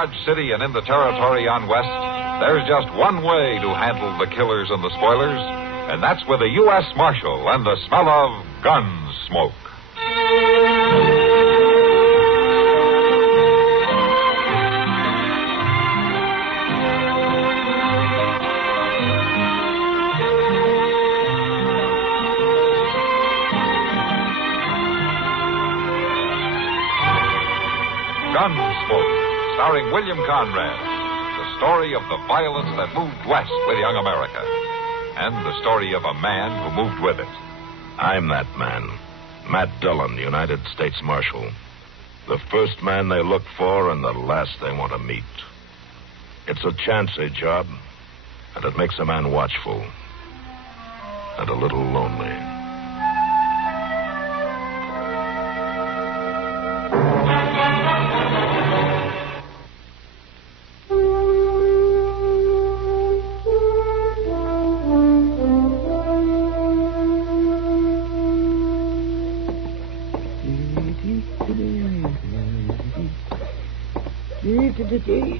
Dodge City and in the territory on West, there's just one way to handle the killers and the spoilers, and that's with a U.S. Marshal and the smell of Gunsmoke. Gunsmoke, starring William Conrad. The story of the violence that moved west with young America. And the story of a man who moved with it. I'm that man. Matt Dillon, United States Marshal. The first man they look for and the last they want to meet. It's a chancy job, and it makes a man watchful. And a little lonely.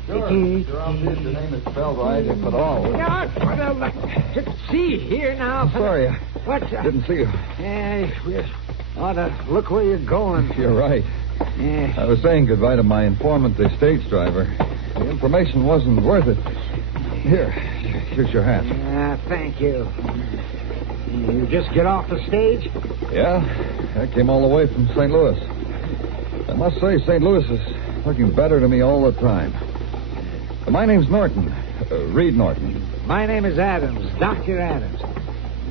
Sure, I'll see if the name is spelled right, if at all. See here now. Sorry, What? didn't see you. We ought to look where you're going. You're right. Yeah. I was saying goodbye to my informant, the stage driver. The information wasn't worth it. Here's your hat. Thank you. You just get off the stage? Yeah, I came all the way from St. Louis. I must say, St. Louis is looking better to me all the time. My name's Norton. Reed Norton. My name is Adams, Dr. Adams.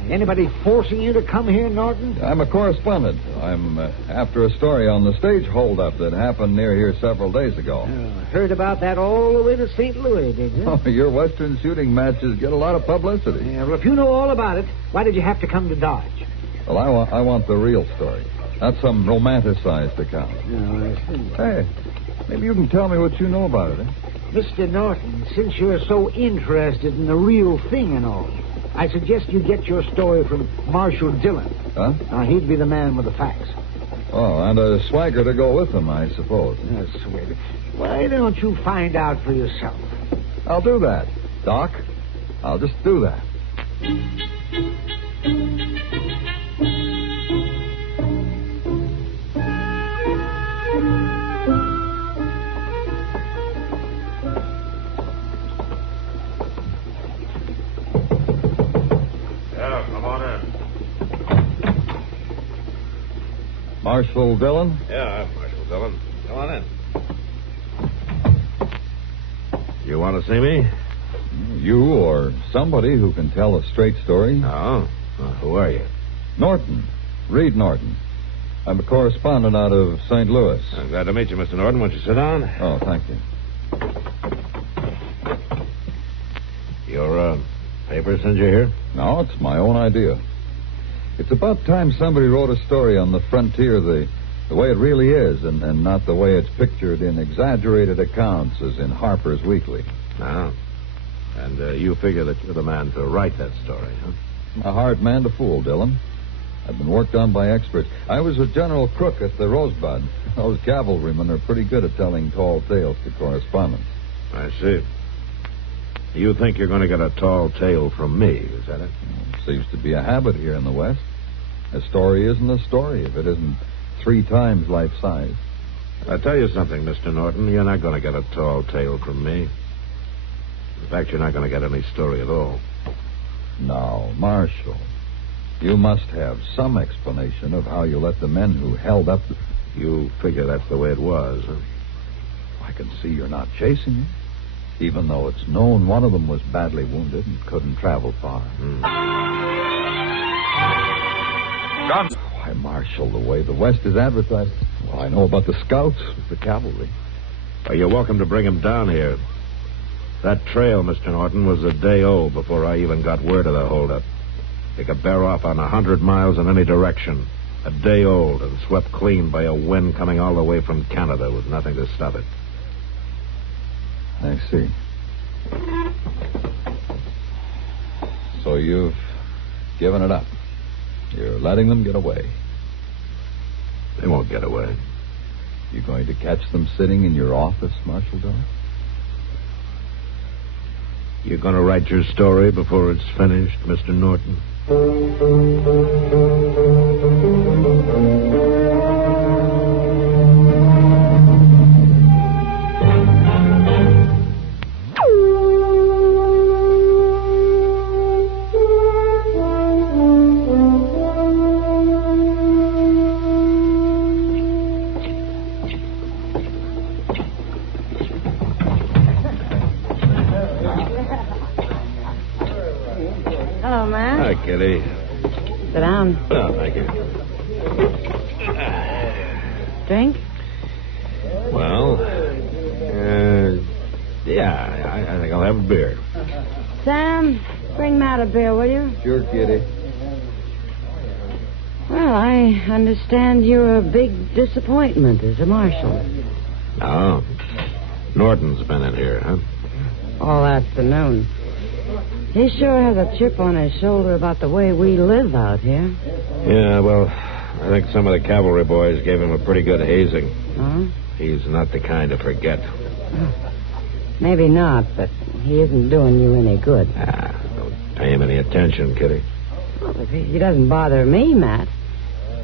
Anybody forcing you to come here, Norton? I'm a correspondent. I'm after a story on the stage holdup that happened near here several days ago. Heard about that all the way to St. Louis, did you? Oh, your Western shooting matches get a lot of publicity. Yeah, well, if you know all about it, why did you have to come to Dodge? Well, I want the real story. Not some romanticized account. No, I see. Hey, maybe you can tell me what you know about it, eh? Mr. Norton, since you're so interested in the real thing and all, I suggest you get your story from Marshal Dillon. Huh? Now, he'd be the man with the facts. Oh, and a swagger to go with him, I suppose. That's sweet. Why don't you find out for yourself? I'll do that, Doc. I'll just do that. Marshal Dillon? Yeah, I'm Marshal Dillon. Come on in. You want to see me? You or somebody who can tell a straight story. Oh? Well, who are you? Norton. Reed Norton. I'm a correspondent out of St. Louis. I'm glad to meet you, Mr. Norton. Won't you sit down? Oh, thank you. Your paper sent you here? No, it's my own idea. It's about time somebody wrote a story on the frontier the way it really is, and not the way it's pictured in exaggerated accounts as in Harper's Weekly. Oh. And you figure that you're the man to write that story, huh? A hard man to fool, Dillon. I've been worked on by experts. I was with General Crook at the Rosebud. Those cavalrymen are pretty good at telling tall tales to correspondents. I see. You think you're going to get a tall tale from me, is that it? Seems to be a habit here in the West. A story isn't a story if it isn't 3 times life size. I'll tell you something, Mr. Norton. You're not going to get a tall tale from me. In fact, you're not going to get any story at all. Now, Marshal, you must have some explanation of how you let the men who held up... You figure that's the way it was, huh? I can see you're not chasing it, even though it's known one of them was badly wounded and couldn't travel far. Why, Marshal, the way the West is advertised... Well, I know about the scouts, the cavalry. Well, you're welcome to bring him down here. That trail, Mr. Norton, was a day old before I even got word of the holdup. It could bear off on 100 miles in any direction. A day old and swept clean by a wind coming all the way from Canada with nothing to stop it. I see. So you've given it up. You're letting them get away. They won't get away. You going to catch them sitting in your office, Marshal Dillon? You going to write your story before it's finished, Mr. Norton? Hello, Matt. Hi, Kitty. Sit down. Oh, thank you. Drink? Well, yeah, I think I'll have a beer. Sam, bring Matt a beer, will you? Sure, Kitty. Well, I understand you're a big disappointment as a marshal. Oh, Norton's been in here, huh? All afternoon. He sure has a chip on his shoulder about the way we live out here. Yeah, well, I think some of the cavalry boys gave him a pretty good hazing. Huh? He's not the kind to forget. Maybe not, but he isn't doing you any good. Don't pay him any attention, Kitty. Well, he doesn't bother me, Matt.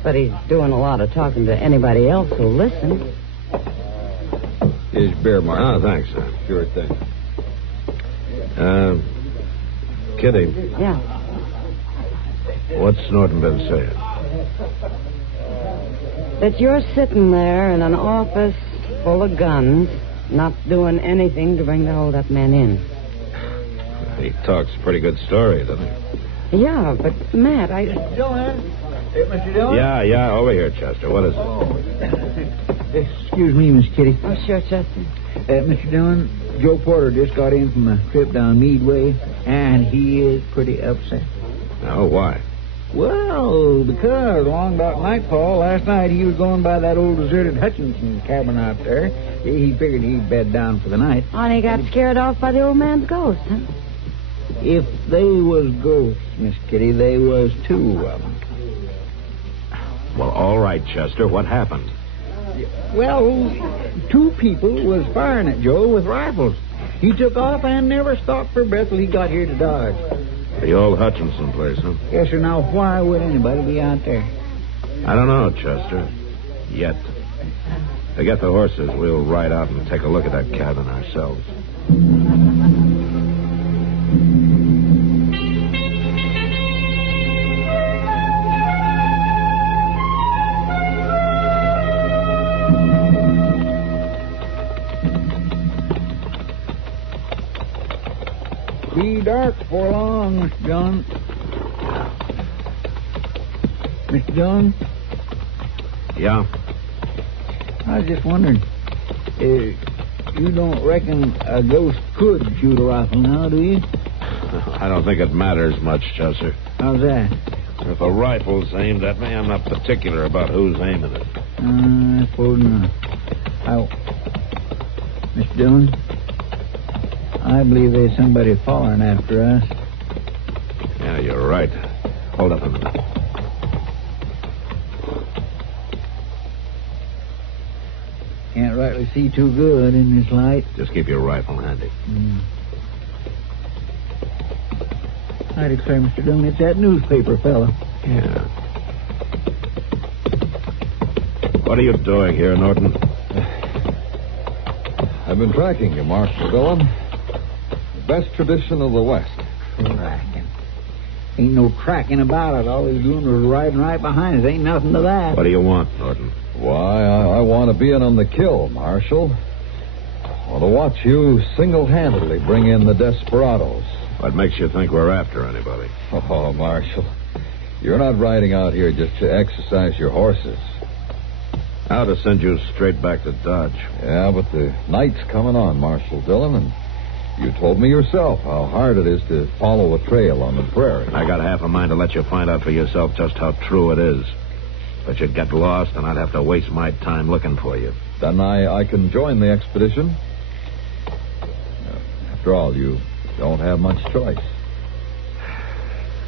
But he's doing a lot of talking to anybody else who'll listen. Here's your beer, Marshal. Oh, thanks, son. Sure thing. Kitty, Yeah. what's Norton been saying? That you're sitting there in an office full of guns, not doing anything to bring the hold-up men in. He talks a pretty good story, doesn't he? Yeah, but, Matt, Dillon? Mr. Dillon? Yeah, over here, Chester. What is it? Excuse me, Miss Kitty. Oh, sure, Chester. Mr. Dillon, Joe Porter just got in from a trip down Meadway, and he is pretty upset. Oh, why? Well, because along about nightfall last night he was going by that old deserted Hutchinson cabin out there. He figured he'd bed down for the night. Oh, and he got scared off by the old man's ghost, huh? If they was ghosts, Miss Kitty, they was two of them. Well, all right, Chester. What happened? Well, two people was firing at Joe with rifles. He took off and never stopped for breath till he got here to Dodge. The old Hutchinson place, huh? Yes, sir. Now, why would anybody be out there? I don't know, Chester. Yet. To get the horses, we'll ride out and take a look at that cabin ourselves. Be dark before long, Mr. John. Mr. John? Yeah? I was just wondering, you don't reckon a ghost could shoot a rifle now, do you? I don't think it matters much, Chester. How's that? If a rifle's aimed at me, I'm not particular about who's aiming it. I suppose not. Mr. Dillon, I believe there's somebody following after us. Yeah, you're right. Hold up a minute. Can't rightly see too good in this light. Just keep your rifle handy. I declare, Mr. Dillon, it's that newspaper fellow. Yeah. What are you doing here, Norton? I've been tracking you, Marshal Dillon. Best tradition of the West. Tracking. Ain't no tracking about it. All he's doing was riding right behind us. Ain't nothing to that. What do you want, Norton? Why, I want to be in on the kill, Marshal. I want to watch you single-handedly bring in the desperados. What makes you think we're after anybody? Oh, Marshal, you're not riding out here just to exercise your horses. How to send you straight back to Dodge. Yeah, but the night's coming on, Marshal Dillon, and you told me yourself how hard it is to follow a trail on the prairie. I got half a mind to let you find out for yourself just how true it is. But you'd get lost, and I'd have to waste my time looking for you. Then I can join the expedition. After all, you don't have much choice.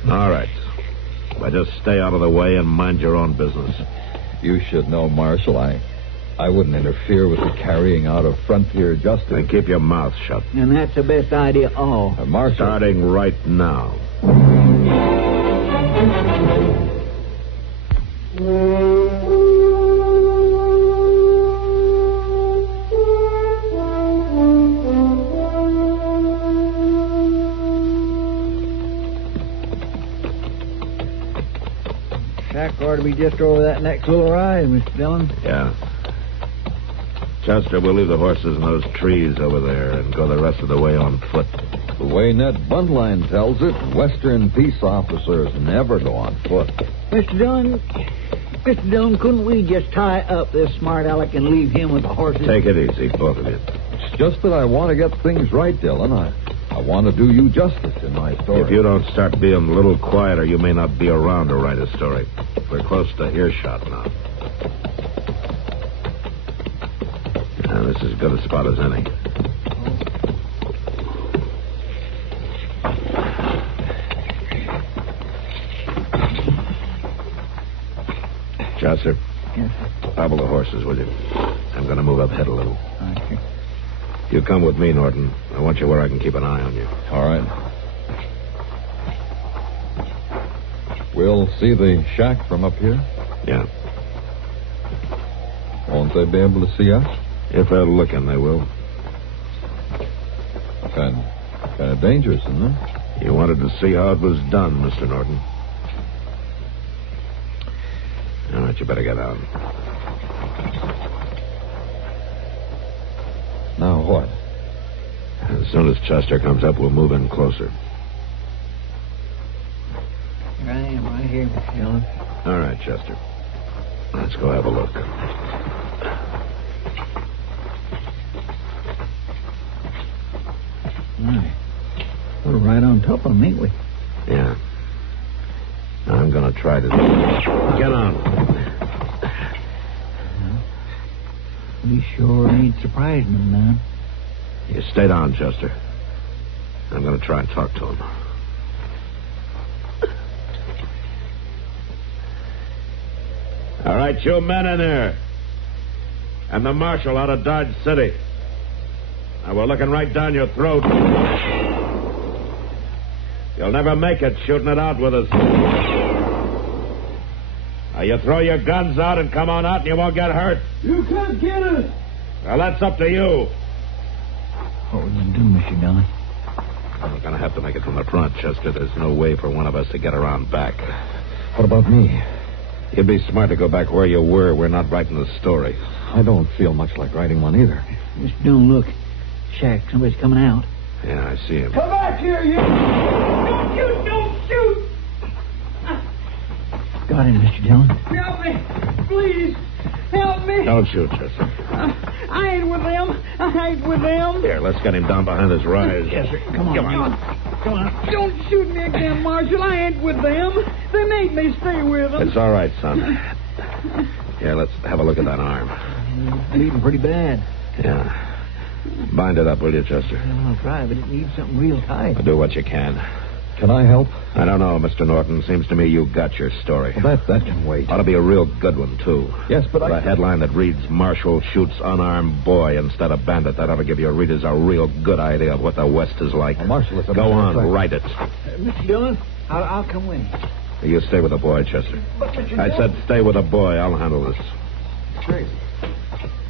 All right. But just stay out of the way and mind your own business. You should know, Marshal, I I wouldn't interfere with the carrying out of frontier justice. Then keep your mouth shut. And that's the best idea of all. Marshal. Starting right now. Shack ought to be just over that next little rise, Mr. Dillon. Yeah. Chester, we'll leave the horses in those trees over there and go the rest of the way on foot. The way Ned Buntline tells it, Western peace officers never go on foot. Mr. Dillon, couldn't we just tie up this smart aleck and leave him with the horses? Take it easy, both of you. It's just that I want to get things right, Dillon. I want to do you justice in my story. If you don't start being a little quieter, you may not be around to write a story. We're close to earshot now. Now, this is as good a spot as any. Chaucer, Yes, hobble the horses, will you? I'm going to move up ahead a little. sir. You come with me, Norton. I want you where I can keep an eye on you. All right. We'll see the shack from up here. Yeah. Won't they be able to see us? If they're looking, they will. Kind of dangerous, isn't it? You wanted to see how it was done, Mr. Norton. All right, you better get out. Now what? As soon as Chester comes up, we'll move in closer. Here I am, right here, Mr. Dillon. All right, Chester. Let's go have a look. Right. We're right on top of them, ain't we? Yeah. I'm going to try to... Get on. We sure ain't surprising them now. You stay down, Chester. I'm going to try and talk to him. All right, you men in there. And the marshal out of Dodge City. Now, we're looking right down your throat. You'll never make it shooting it out with us. Now, you throw your guns out and come on out and you won't get hurt. You can't get us. Well, that's up to you. What are we going to do, Mr. Dillon? We're going to have to make it from the front, Chester. There's no way for one of us to get around back. What about me? You'd be smart to go back where you were. We're not writing the story. I don't feel much like writing one either. Mr. Dillon, look. Shack, somebody's coming out. Yeah, I see him. Come back here, you! Don't shoot! Don't shoot! Got him, Mr. Dillon. Help me! Please! Help me! Don't shoot, Chester. I ain't with them. I ain't with them. Here, let's get him down behind his rise. Yes, sir. Come on. Come on. Don't shoot me again, Marshal. I ain't with them. They made me stay with them. It's all right, son. Here, let's have a look at that arm. Bleeding pretty bad. Yeah. Bind it up, will you, Chester? I'll try, but it needs something real tight. Do what you can. Can I help? I don't know, Mr. Norton. Seems to me you got your story. Well, that can wait. Ought to be a real good one, too. Yes, but With a headline that reads, Marshal shoots unarmed boy instead of bandit. That ought to give your readers a real good idea of what the West is like. Well, Marshal, it's a Go on, fact. write it. Mr. Dillon, I'll come with you. You stay with the boy, Chester. But, Mr. I said stay with the boy. I'll handle this. Crazy.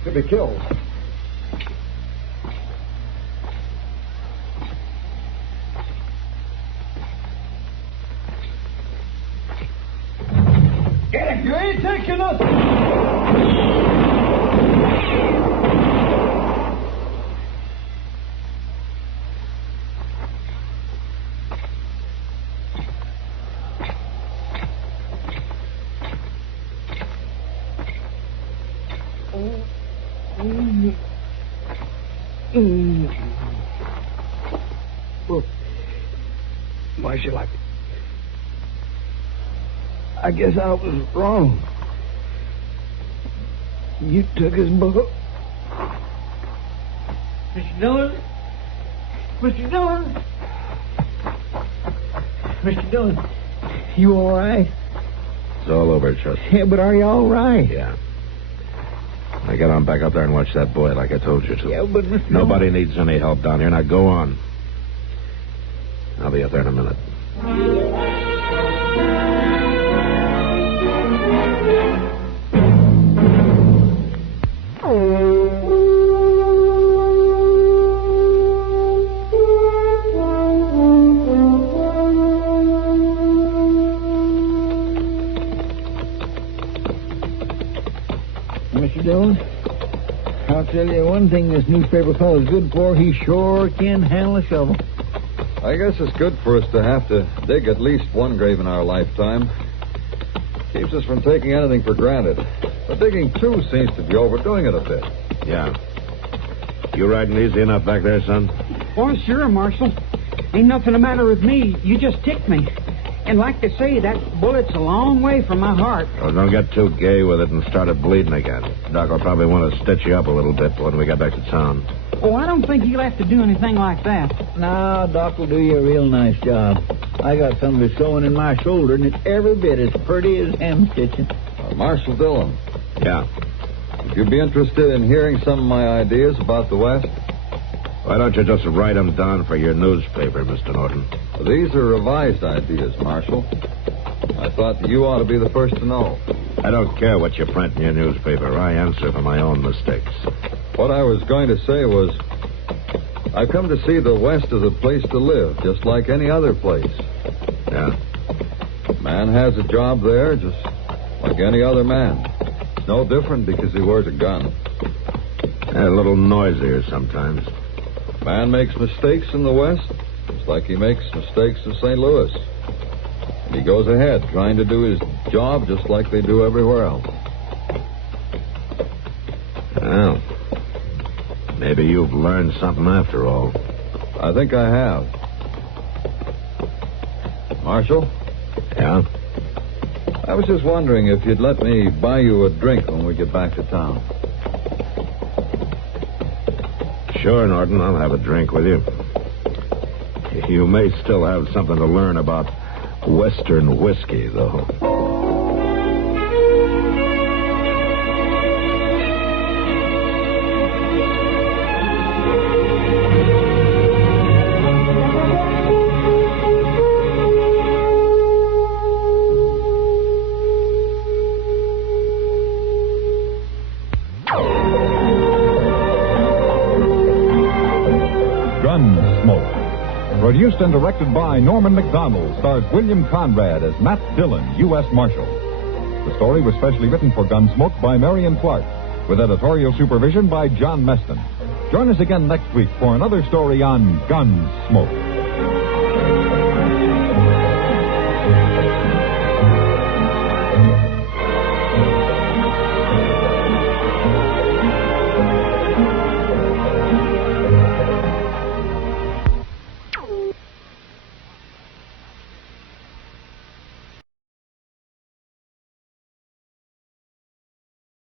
Could be killed. Get it! You ain't taking us! Well, Marshal, I guess I was wrong. You took his book. Mr. Dillon? Mr. Dillon? Mr. Dillon, you all right? It's all over, Chester. Yeah, but are you all right? Yeah. Now get on back up there and watch that boy like I told you to. Yeah, but Mr. Nobody needs any help down here. Now go on. I'll be up there in a minute. Mr. Dillon, I'll tell you one thing this newspaper fellow's good for. He sure can handle a shovel. I guess it's good for us to have to dig at least one grave in our lifetime. Keeps us from taking anything for granted. But digging two seems to be overdoing it a bit. Yeah. You riding easy enough back there, son? Oh, sure, Marshal. Ain't nothing the matter with me. You just ticked me. And like they say, that bullet's a long way from my heart. Oh, don't get too gay with it and start it bleeding again. Doc will probably want to stitch you up a little bit when we get back to town. Oh, I don't think he'll have to do anything like that. Now, Doc will do you a real nice job. I got some of it sewing in my shoulder, and it's every bit as pretty as hem stitching. Marshal Dillon, Yeah. would you be interested in hearing some of my ideas about the West? Why don't you just write them down for your newspaper, Mr. Norton? These are revised ideas, Marshal. I thought you ought to be the first to know. I don't care what you print in your newspaper. I answer for my own mistakes. What I was going to say was, I've come to see the West as a place to live, just like any other place. Yeah? Man has a job there, just like any other man. It's no different because he wears a gun. A little noisier sometimes. Man makes mistakes in the West, just like he makes mistakes in St. Louis. And he goes ahead, trying to do his job just like they do everywhere else. Well, maybe you've learned something after all. I think I have. Marshal, Yeah? I was just wondering if you'd let me buy you a drink when we get back to town. Sure, Norton. I'll have a drink with you. You may still have something to learn about Western whiskey, though. Gunsmoke. Produced and directed by Norman Macdonnell, stars William Conrad as Matt Dillon, U.S. Marshal. The story was specially written for Gunsmoke by Marion Clark, with editorial supervision by John Meston. Join us again next week for another story on Gunsmoke.